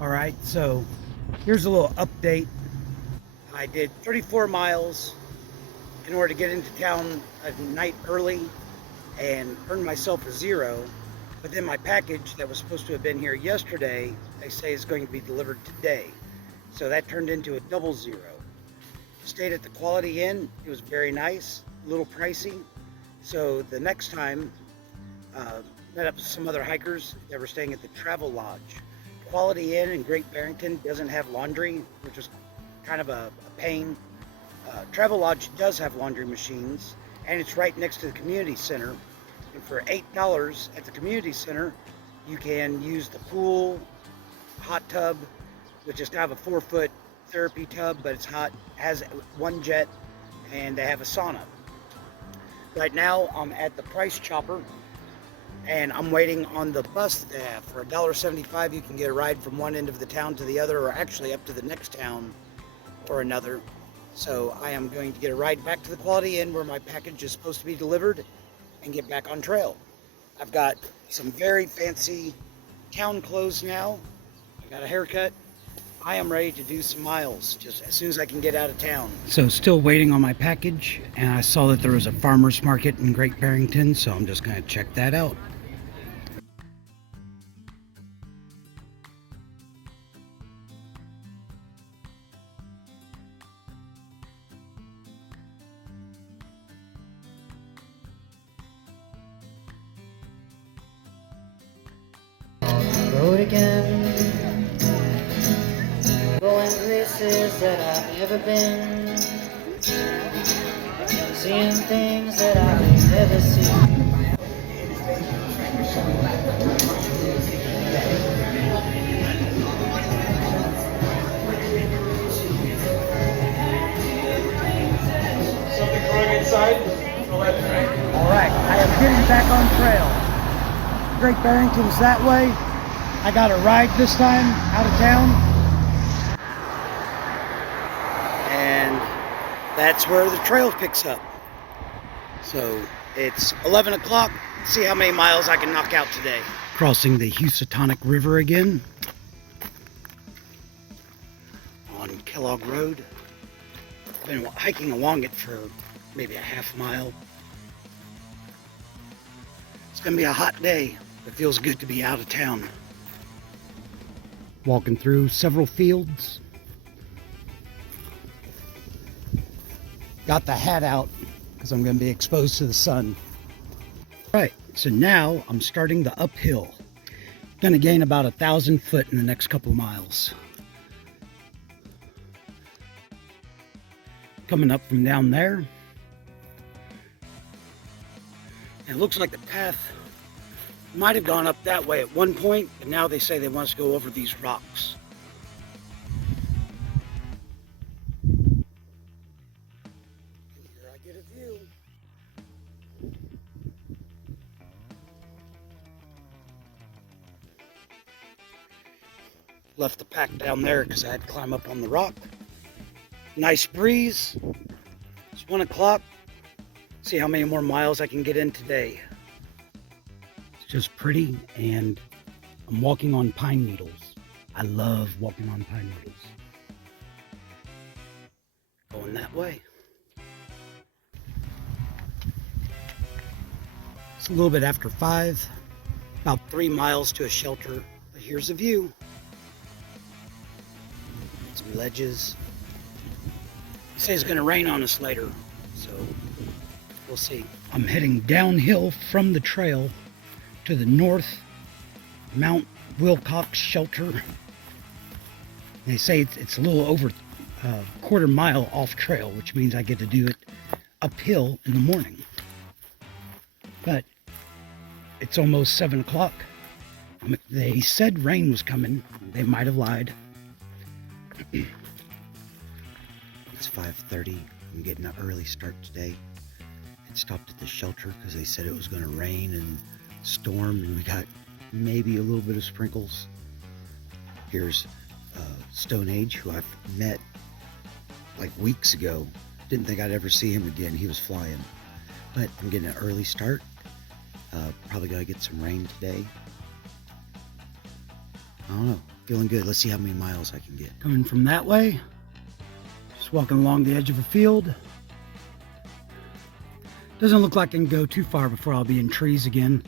All right, so here's a little update. I did 34 miles in order to get into town a night early and earned myself a 0. But then my package that was supposed to have been here yesterday, they say is going to be delivered today. So that turned into a double 0. Stayed at the Quality Inn. It was very nice, a little pricey. So the next time, met up with some other hikers that were staying at the Travel Lodge. Quality Inn in Great Barrington doesn't have laundry, which is kind of a pain. Travel Lodge does have laundry machines, and it's right next to the community center. And for $8 at the community center, you can use the pool, hot tub, which is kind of a 4-foot therapy tub, but it's hot, has one jet, and they have a sauna. Right now, I'm at the Price Chopper, and I'm waiting on the bus that they have. For $1.75, you can get a ride from one end of the town to the other, or actually up to the next town or another. So I am going to get a ride back to the Quality Inn where my package is supposed to be delivered and get back on trail. I've got some very fancy town clothes now. I got a haircut. I am ready to do some miles just as soon as I can get out of town. So still waiting on my package, and I saw that there was a farmer's market in Great Barrington, so I'm just going to check that out. Road again, going places that I've never been, seeing things that I've never seen. Something growing inside? All right, I am getting back on trail. Great Barrington's that way. I got a ride this time out of town. And that's where the trail picks up. So it's 11 o'clock. See how many miles I can knock out today. Crossing the Housatonic River again on Kellogg Road. I've been hiking along it for maybe a half mile. It's gonna be a hot day. It feels good to be out of town. Walking through several fields. Got the hat out because I'm going to be exposed to the sun. Right, so now I'm starting the uphill. Going to gain about 1,000 foot in the next couple miles. Coming up from down there. It looks like the path might have gone up that way at one point, but now they say they want us to go over these rocks. Here I get a view. Left the pack down there because I had to climb up on the rock. Nice breeze. It's 1 o'clock. See how many more miles I can get in today. Just pretty, and I'm walking on pine needles. I love walking on pine needles. Going that way. It's a little bit after 5, about 3 miles to a shelter, but here's a view. Some ledges. They say it's gonna rain on us later, so we'll see. I'm heading downhill from the trail to the north, Mount Wilcox Shelter. They say it's a little over a quarter mile off trail, which means I get to do it uphill in the morning. But it's almost 7 o'clock. They said rain was coming. They might have lied. It's 5:30. I'm getting an early start today. I stopped at the shelter because they said it was going to rain and storm, and we got maybe a little bit of sprinkles. Here's Stone Age, who I've met like weeks ago. Didn't think I'd ever see him again. He was flying. But I'm getting an early start. Probably gotta get some rain today. I don't know. feeling good. Let's see how many miles I can get. Coming from that way, just walking along the edge of a field. Doesn't look like I can go too far before I'll be in trees again.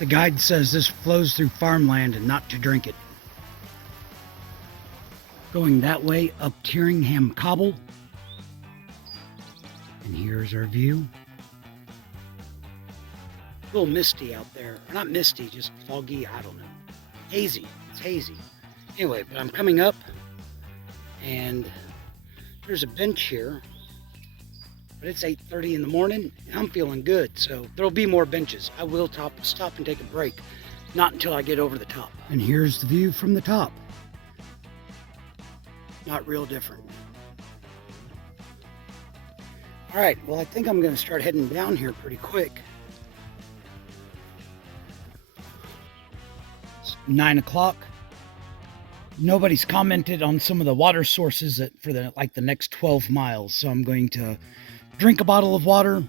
The guide says this flows through farmland and not to drink it. Going that way up Tyringham Cobble. And here's our view. A little misty out there. Or not misty, just foggy, I don't know. Hazy, it's hazy. Anyway, but I'm coming up and there's a bench here. But it's 8:30 in the morning and I'm feeling good, so there'll be more benches. I will stop and take a break, not until I get over the top. And here's the view from the top. Not real different. All right, well, I think I'm gonna start heading down here pretty quick. It's 9 o'clock. Nobody's commented on some of the water sources for the next 12 miles, so I'm going to drink a bottle of water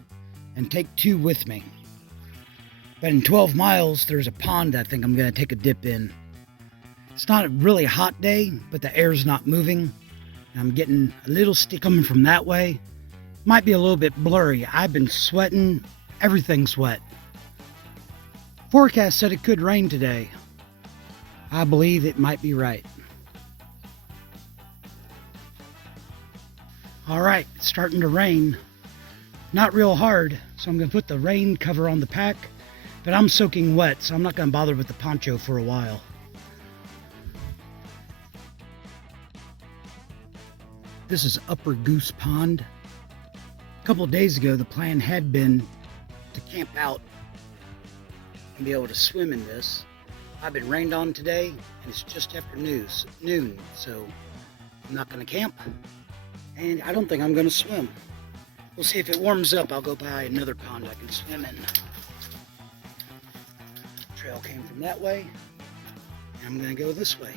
and take 2 with me. But in 12 miles, there's a pond I think I'm going to take a dip in. It's not a really hot day, but the air's not moving. I'm getting a little stick coming from that way. Might be a little bit blurry. I've been sweating. Everything's wet. Forecast said it could rain today. I believe it might be right. All right, it's starting to rain. Not real hard, so I'm going to put the rain cover on the pack, but I'm soaking wet, so I'm not going to bother with the poncho for a while. This is Upper Goose Pond. A couple of days ago, the plan had been to camp out and be able to swim in this. I've been rained on today, and it's just after noon, so I'm not going to camp, and I don't think I'm going to swim. We'll see if it warms up. I'll go by another pond I can swim in. Trail came from that way, and I'm going to go this way.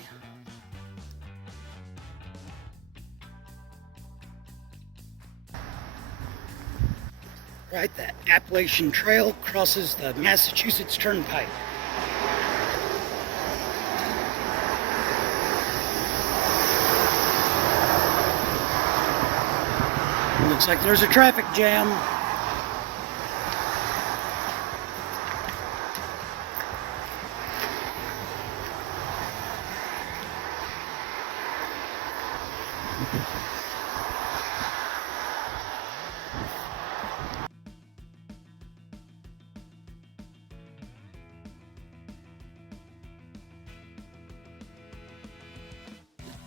Right, that Appalachian Trail crosses the Massachusetts Turnpike. Looks like there's a traffic jam.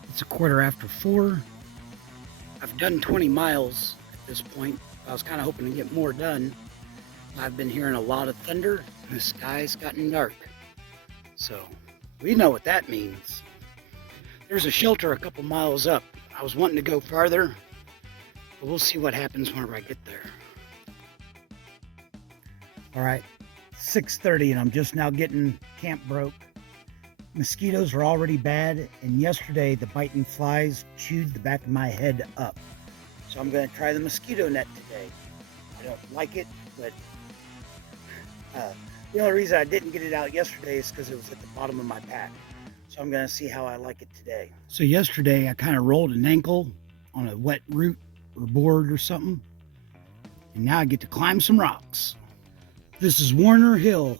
It's 4:15. I've done 20 miles at this point. I was kind of hoping to get more done. I've been hearing a lot of thunder and the sky's gotten dark. So we know what that means. There's a shelter a couple miles up. I was wanting to go farther, but we'll see what happens whenever I get there. All right, 6:30 and I'm just now getting camp broke. Mosquitoes are already bad, and yesterday the biting flies chewed the back of my head up. So I'm going to try the mosquito net today. I don't like it, but the only reason I didn't get it out yesterday is because it was at the bottom of my pack. So I'm going to see how I like it today. So yesterday I kind of rolled an ankle on a wet root or board or something, and now I get to climb some rocks. This is Warner Hill.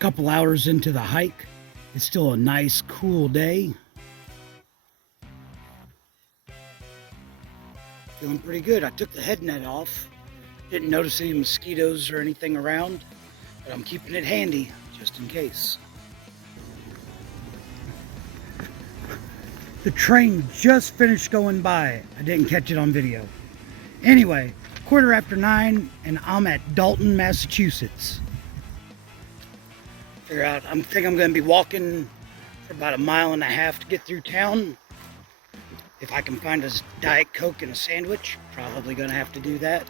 Couple hours into the hike. It's still a nice cool day. Feeling pretty good. I took the head net off. Didn't notice any mosquitoes or anything around, but I'm keeping it handy just in case. The train just finished going by. I didn't catch it on video. Anyway, 9:15 and I'm at Dalton, Massachusetts. I think I'm going to be walking for about 1.5 miles to get through town. If I can find a Diet Coke and a sandwich, probably gonna have to do that.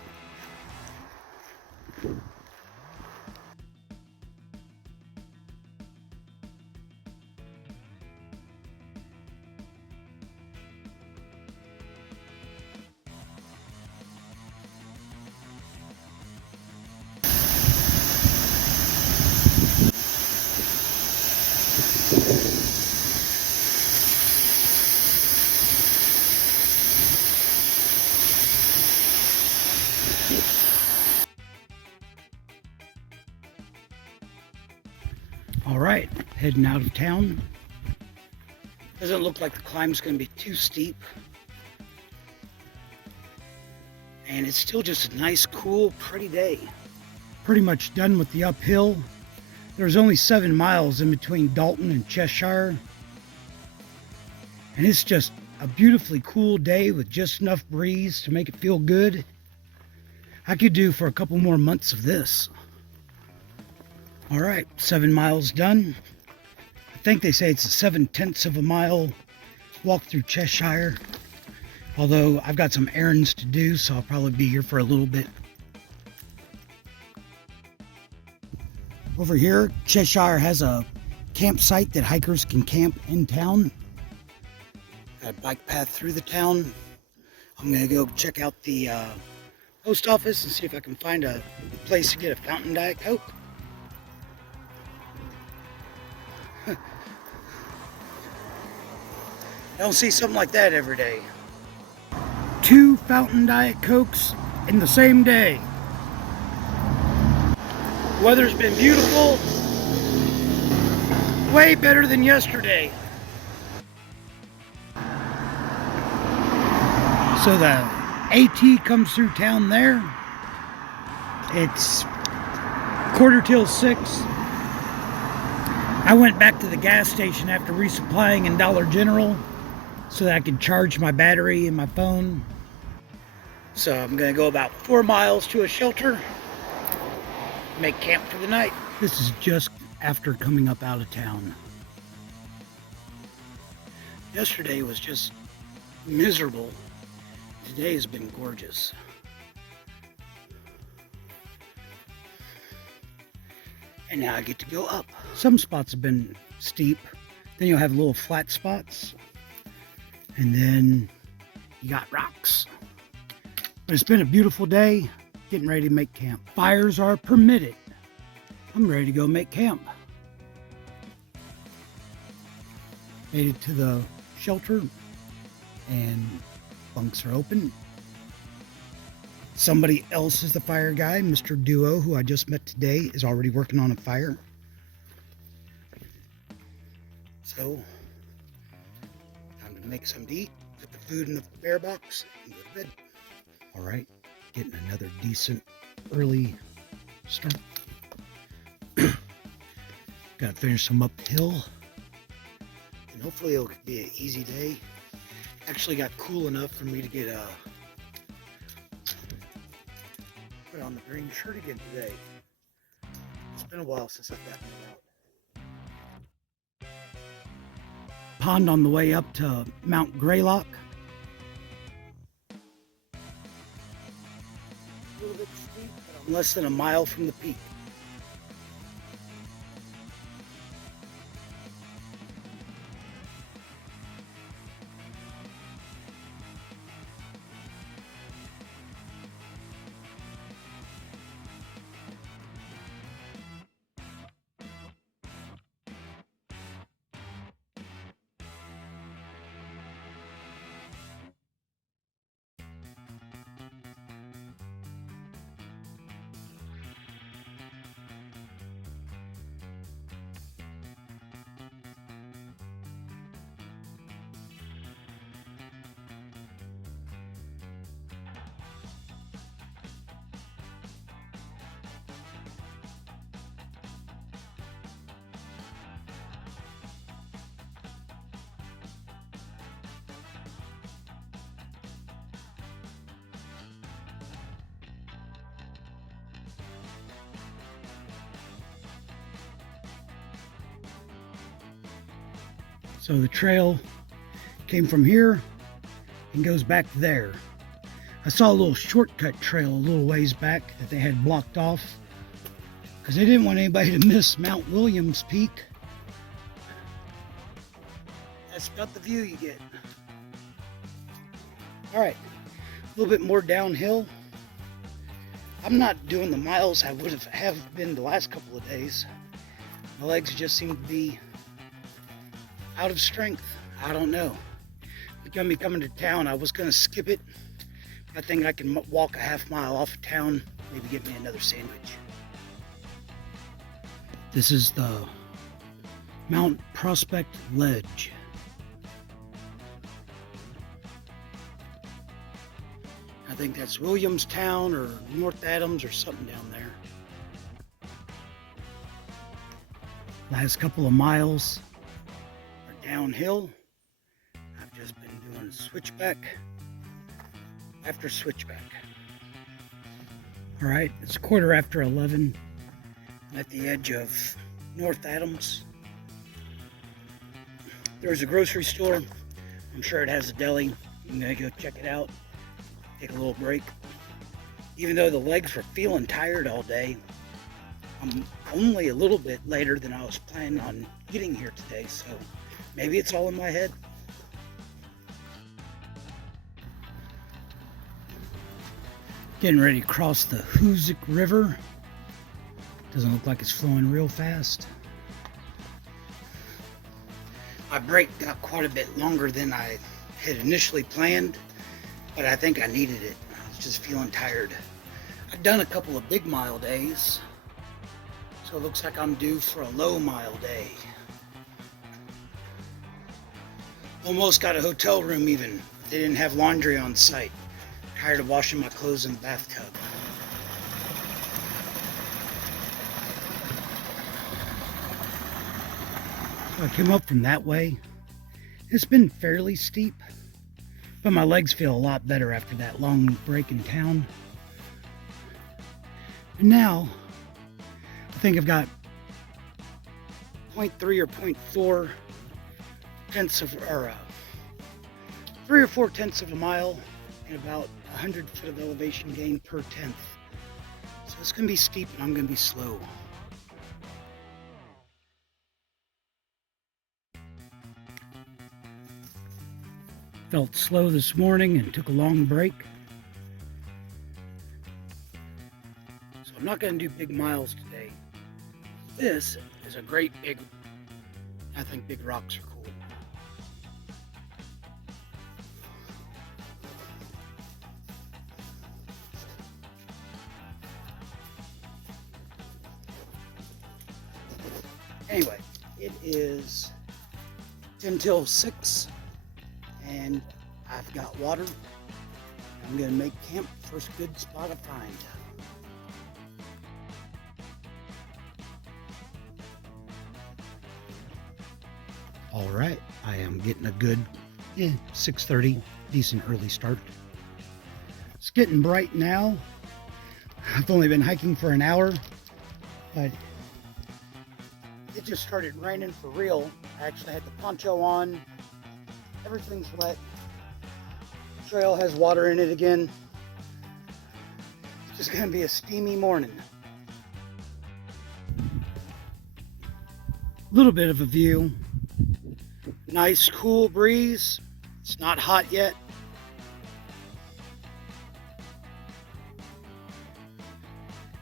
All right, heading out of town. Doesn't look like the climb's gonna be too steep. And it's still just a nice, cool, pretty day. Pretty much done with the uphill. There's only 7 miles in between Dalton and Cheshire. And it's just a beautifully cool day with just enough breeze to make it feel good. I could do for a couple more months of this. All right, 7 miles done. I think they say it's a 7/10 of a mile walk through Cheshire. Although I've got some errands to do, so I'll probably be here for a little bit. Over here, Cheshire has a campsite that hikers can camp in town. Got a bike path through the town. I'm gonna go check out the post office and see if I can find a place to get a fountain Diet Coke. I don't see something like that every day. 2 fountain Diet Cokes in the same day. Weather's been beautiful. Way better than yesterday. So the AT comes through town there. It's 6:15. I went back to the gas station after resupplying in Dollar General so that I could charge my battery and my phone. So I'm gonna go about 4 miles to a shelter, make camp for the night. This is just after coming up out of town. Yesterday was just miserable. Today has been gorgeous. And now I get to go up. Some spots have been steep. Then you'll have little flat spots. And then you got rocks. But it's been a beautiful day. Getting ready to make camp. Fires are permitted. I'm ready to go make camp. Made it to the shelter and bunks are open. Somebody else is the fire guy. Mr. Duo, who I just met today, is already working on a fire. So, time to make some to eat, put the food in the bear box, and go to bed. All right, getting another decent early start. Got to finish some uphill, and hopefully it'll be an easy day. Actually got cool enough for me to get put on the green shirt again today. It's been a while since I've gotten it out. Pond on the way up to Mount Greylock. A little bit steep, but I'm less than a mile from the peak. So the trail came from here, and goes back there. I saw a little shortcut trail a little ways back that they had blocked off because they didn't want anybody to miss Mount Williams Peak. That's about the view you get. All right, a little bit more downhill. I'm not doing the miles I would have been the last couple of days. My legs just seem to be out of strength. I don't know. We're gonna be coming to town. I was gonna skip it. I think I can walk a half mile off of town, maybe get me another sandwich. This is the Mount Prospect Ledge. I think that's Williamstown or North Adams or something down there. Last couple of miles are downhill. I've just been doing switchback after switchback. All right, it's 11:15. I'm at the edge of North Adams. There's a grocery store. I'm sure it has a deli. I'm gonna go check it out. Take a little break. Even though the legs were feeling tired all day, I'm only a little bit later than I was planning on getting here today, so maybe it's all in my head. Getting ready to cross the Hoosic River. Doesn't look like it's flowing real fast. My break got quite a bit longer than I had initially planned, but I think I needed it. I was just feeling tired. I've done a couple of big mile days, so it looks like I'm due for a low mile day. Almost got a hotel room even. They didn't have laundry on site. Tired of washing my clothes in the bathtub. So I came up from that way. It's been fairly steep, but my legs feel a lot better after that long break in town. And now, I think I've got 0.3 or 0.4 tenths of, or 3 or 4 tenths of a mile and about 100 foot of elevation gain per tenth. So it's going to be steep and I'm going to be slow. Felt slow this morning and took a long break. So I'm not going to do big miles today. This is a great big, I think big rocks are cool. Anyway, it is 10 till 6 and I've got water. I'm gonna make camp first good spot I find. All right, I am getting a good 6:30, decent early start. It's getting bright now. I've only been hiking for an hour, but it just started raining for real. I actually had the poncho on. Everything's wet. The trail has water in it again. It's just gonna be a steamy morning. Little bit of a view. Nice cool breeze. It's not hot yet.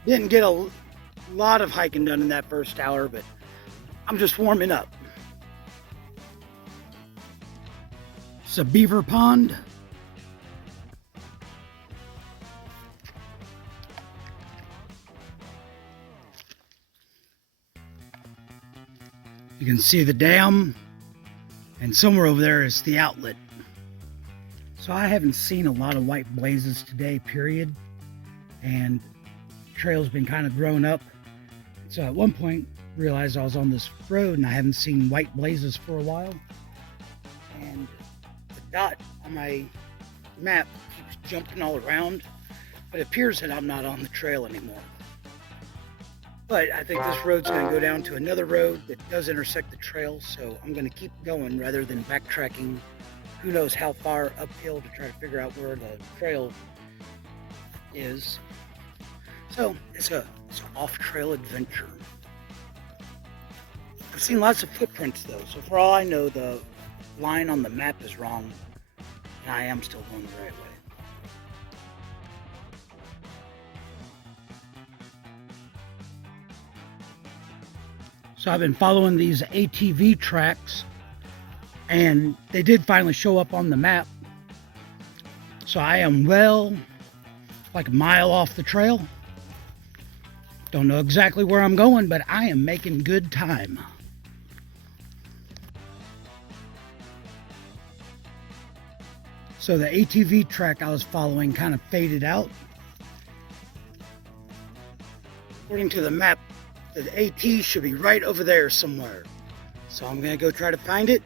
Didn't get a lot of hiking done in that first hour, but I'm just warming up. It's a beaver pond. You can see the dam, and somewhere over there is the outlet. So I haven't seen a lot of white blazes today, period. And the trail's been kind of grown up. So at one point, realized I was on this road and I haven't seen white blazes for a while. And the dot on my map keeps jumping all around, but it appears that I'm not on the trail anymore. But I think this road's going to go down to another road that does intersect the trail, so I'm going to keep going rather than backtracking who knows how far uphill to try to figure out where the trail is. So it's an off-trail adventure. I've seen lots of footprints though, so for all I know, the line on the map is wrong, and I am still going the right way. So I've been following these ATV tracks, and they did finally show up on the map. So I am like a mile off the trail. Don't know exactly where I'm going, but I am making good time. So the ATV track I was following kind of faded out. According to the map, the AT should be right over there somewhere. So I'm gonna go try to find it.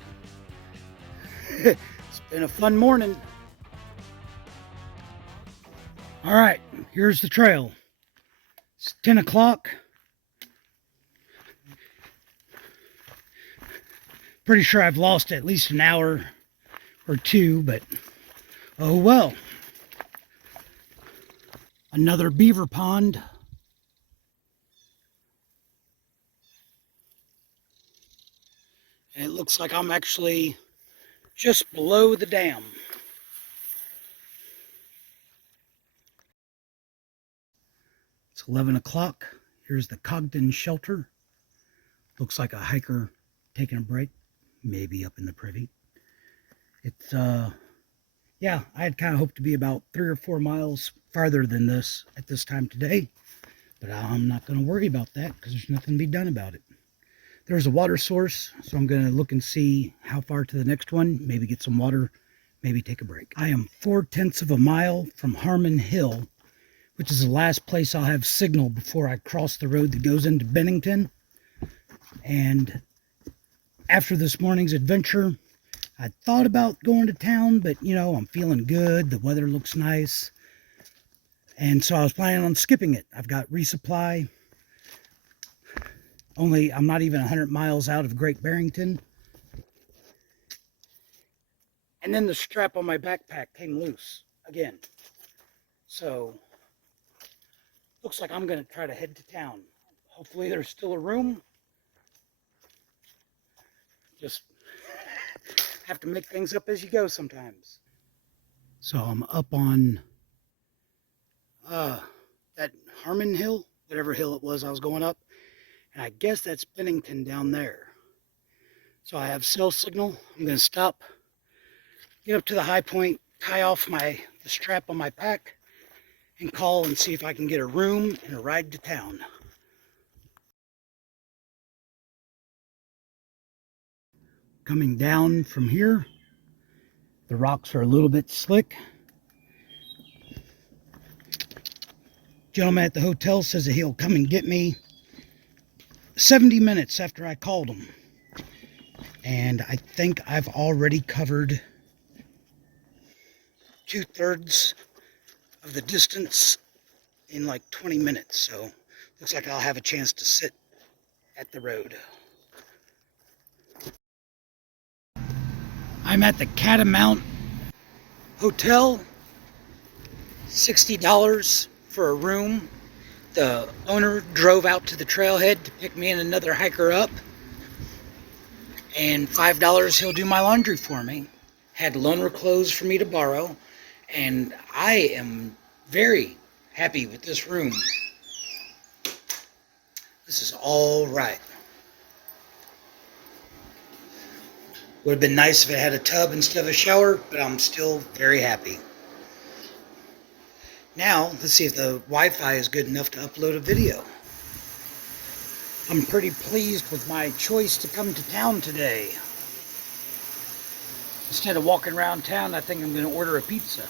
It's been a fun morning. All right, here's the trail. It's 10 o'clock. Pretty sure I've lost at least an hour or two, but oh well. Another beaver pond. And it looks like I'm actually just below the dam. It's 11 o'clock. Here's the Cogden shelter. Looks like a hiker taking a break, maybe up in the privy. It's, yeah, I had kind of hoped to be about 3 or 4 miles farther than this at this time today, but I'm not going to worry about that because there's nothing to be done about it. There's a water source, so I'm going to look and see how far to the next one, maybe get some water, maybe take a break. I am 4/10 of a mile from Harmon Hill, which is the last place I'll have signal before I cross the road that goes into Bennington. And after this morning's adventure, I thought about going to town, but you know, I'm feeling good, the weather looks nice, and so I was planning on skipping it. I've got resupply. Only, I'm not even 100 miles out of Great Barrington. And then the strap on my backpack came loose again. So, looks like I'm going to try to head to town. Hopefully there's still a room. Just have to make things up as you go sometimes. So I'm up on that Harmon Hill, whatever hill it was I was going up. And I guess that's Bennington down there. So I have cell signal. I'm going to stop, get up to the high point, tie off the strap on my pack, and call and see if I can get a room and a ride to town. Coming down from here, the rocks are a little bit slick. Gentleman at the hotel says that he'll come and get me 70 minutes after I called him. And I think I've already covered 2/3 of the distance in like 20 minutes. So looks like I'll have a chance to sit at the road. I'm at the Catamount Hotel. $60 for a room. The owner drove out to the trailhead to pick me and another hiker up. And $5 he'll do my laundry for me. Had loaner clothes for me to borrow. And I am very happy with this room. This is all right. Would have been nice if it had a tub instead of a shower, but I'm still very happy. Now, let's see if the Wi-Fi is good enough to upload a video. I'm pretty pleased with my choice to come to town today. Instead of walking around town, I think I'm going to order a pizza.